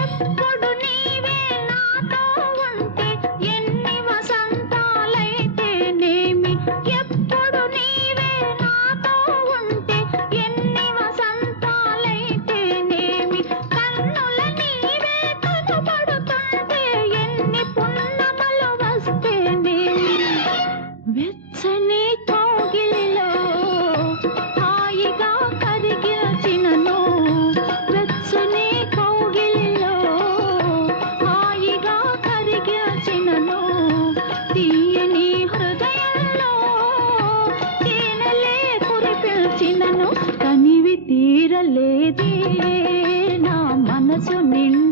ఎప్పుడు నీవే నాతో ఉంటే ఎన్ని వసంతాలైతేనేమి, ఎప్పుడు నీవే నాతో ఉంటే ఎన్ని వసంతాలైతేనేమి, కన్నుల నీవే కనబడుతుంటే ఎన్ని పున్నమలు వస్తేనేమి, వెచ్చని కౌగిలిలో హాయిగా కరిగిచినను, వెచ్చని కౌగిలిలో హాయిగా కరిగిచినను, తీయని హృదయంలో తేనెలే కురిపించినను, కనివి తీరలేదే నా మనసు నిండా